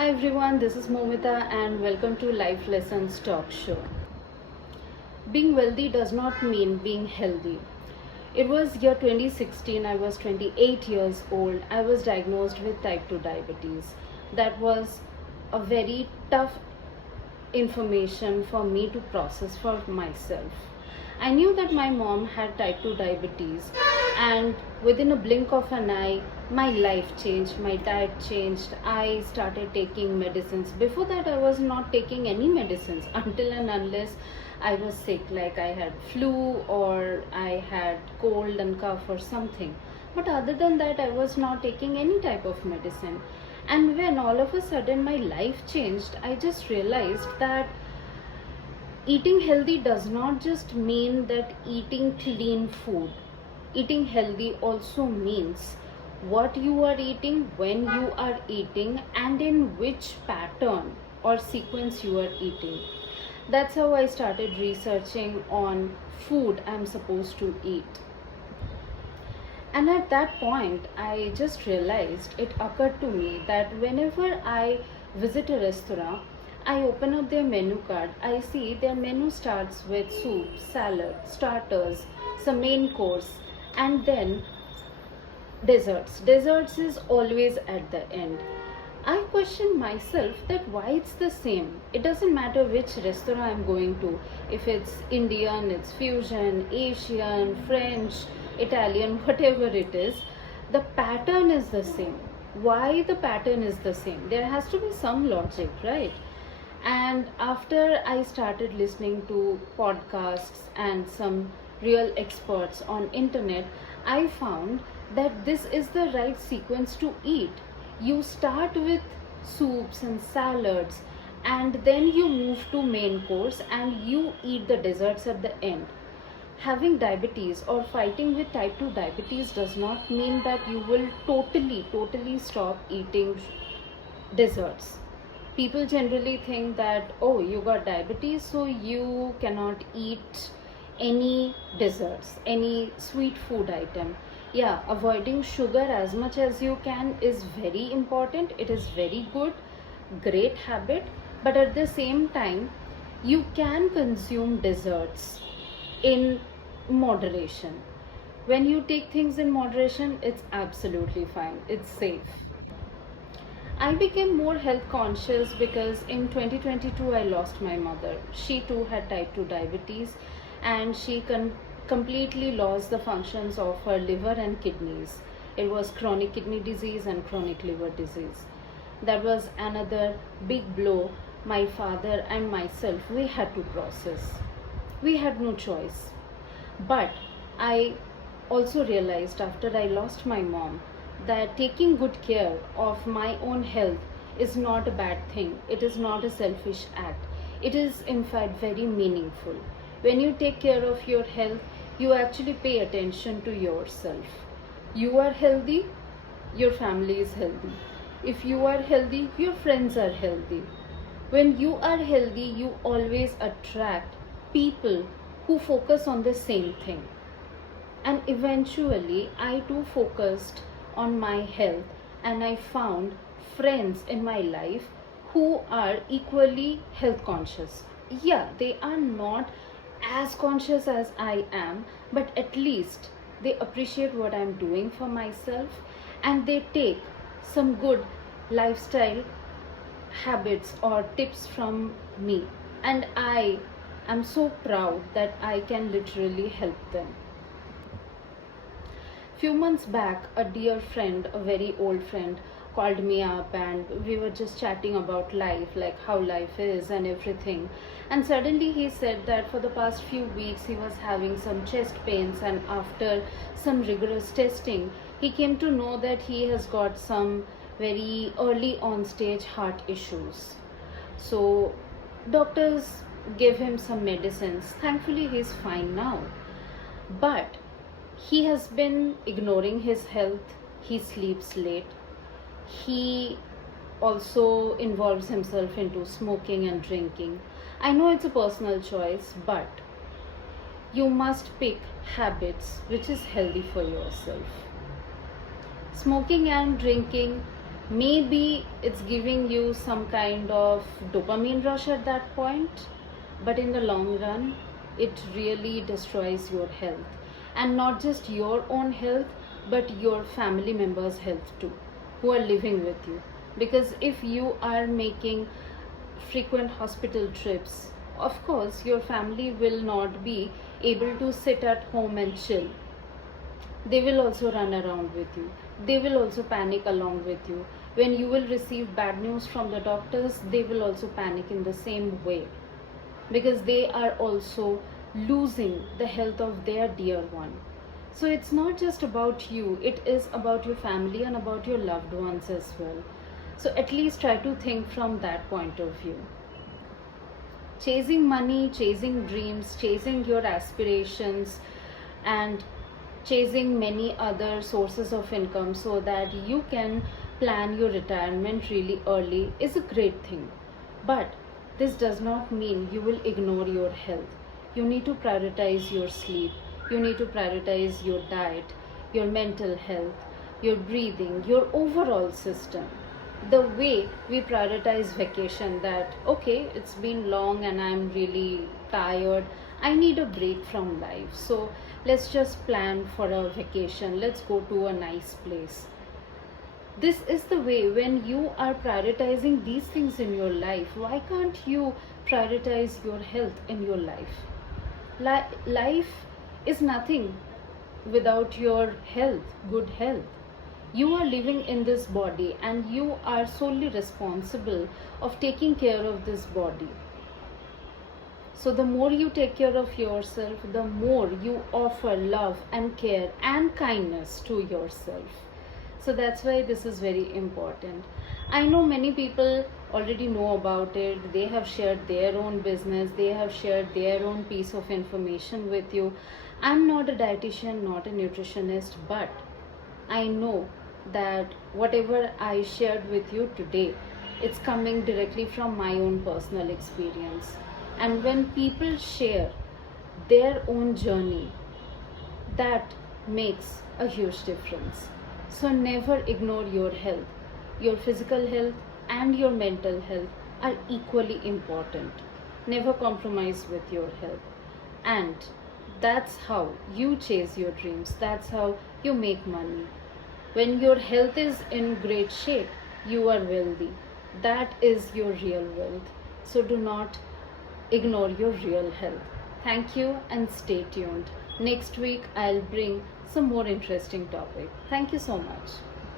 Hi everyone, this is Momita and welcome to Life Lessons Talk Show. Being wealthy does not mean being healthy. It was year 2016, I was 28 years old. I was diagnosed with type 2 diabetes. That was a very tough information for me to process for myself. I knew that my mom had type 2 diabetes, and within a blink of an eye, my life changed, my diet changed. I started taking medicines. Before that, I was not taking any medicines until and unless I was sick, like I had flu or I had cold and cough or something. But other than that, I was not taking any type of medicine. And when all of a sudden my life changed, I just realized that eating healthy does not just mean that eating clean food. Eating healthy also means what you are eating, when you are eating, and in which pattern or sequence you are eating. That's how I started researching on food I'm supposed to eat. And at that point, I just realized, it occurred to me that whenever I visit a restaurant, I open up their menu card. I see their menu starts with soup, salad, starters, some main course, and then desserts. Desserts is always at the end. I question myself that why it's the same. It doesn't matter which restaurant I'm going to. If it's Indian, it's fusion, Asian, French, Italian, whatever it is, the pattern is the same. Why the pattern is the same? There has to be some logic, right? And after I started listening to podcasts and some real experts on internet, I found that this is the right sequence to eat. You start with soups and salads, and then you move to main course and you eat the desserts at the end. Having diabetes or fighting with type 2 diabetes does not mean that you will totally stop eating desserts. People generally think that, oh, you got diabetes, so you cannot eat any desserts, any sweet food item. Yeah, avoiding sugar as much as you can is very important. It is very good, great habit. But at the same time, you can consume desserts in moderation. When you take things in moderation, it's absolutely fine. It's safe. I became more health conscious because in 2022 I lost my mother. She too had type 2 diabetes, and she completely lost the functions of her liver and kidneys. It was chronic kidney disease and chronic liver disease. That was another big blow my father and myself we had to process. We had no choice. But I also realized after I lost my mom that taking good care of my own health is not a bad thing. It is not a selfish act. It is in fact very meaningful. When you take care of your health, you actually pay attention to yourself. You are healthy, your family is healthy. If you are healthy, your friends are healthy. When you are healthy, you always attract people who focus on the same thing. And eventually, I too focused on my health, and I found friends in my life who are equally health conscious. Yeah, they are not as conscious as I am, but at least they appreciate what I'm doing for myself, and they take some good lifestyle habits or tips from me. And I am so proud that I can literally help them. Few months back, a dear friend, a very old friend, called me up, and we were just chatting about life, like how life is and everything. And suddenly he said that for the past few weeks he was having some chest pains, and after some rigorous testing, he came to know that he has got some very early on stage heart issues. So doctors gave him some medicines. Thankfully he's fine now. But he has been ignoring his health. He sleeps late. He also involves himself into smoking and drinking. I know it's a personal choice, but you must pick habits which is healthy for yourself. Smoking and drinking Maybe it's giving you some kind of dopamine rush at that point, but in the long run, it really destroys your health. And not just your own health, but your family members' health too, who are living with you. Because if you are making frequent hospital trips, of course, your family will not be able to sit at home and chill. They will also run around with you. They will also panic along with you. When you will receive bad news from the doctors, they will also panic in the same way, because they are also losing the health of their dear one. So it's not just about you, it is about your family and about your loved ones as well. So at least try to think from that point of view. Chasing money, chasing dreams, chasing your aspirations, and chasing many other sources of income so that you can plan your retirement really early is a great thing. But this does not mean you will ignore your health. You need to prioritize your sleep, you need to prioritize your diet, your mental health, your breathing, your overall system. The way we prioritize vacation, that okay, it's been long and I'm really tired, I need a break from life, so let's just plan for a vacation, let's go to a nice place. This is the way. When you are prioritizing these things in your life, why can't you prioritize your health in your life? Life is nothing without your health, good health. You are living in this body and you are solely responsible of taking care of this body. So the more you take care of yourself, the more you offer love and care and kindness to yourself. So that's why this is very important. I know many people already know about it. They have shared their own business, they have shared their own piece of information with you. I'm not a dietitian, not a nutritionist, but I know that whatever I shared with you today, it's coming directly from my own personal experience. And when people share their own journey, that makes a huge difference. So never ignore your health. Your physical health and your mental health are equally important. Never compromise with your health. And that's how you chase your dreams. That's how you make money. When your health is in great shape, you are wealthy. That is your real wealth. So do not ignore your real health. Thank you and stay tuned. Next week I'll bring some more interesting topic. Thank you so much.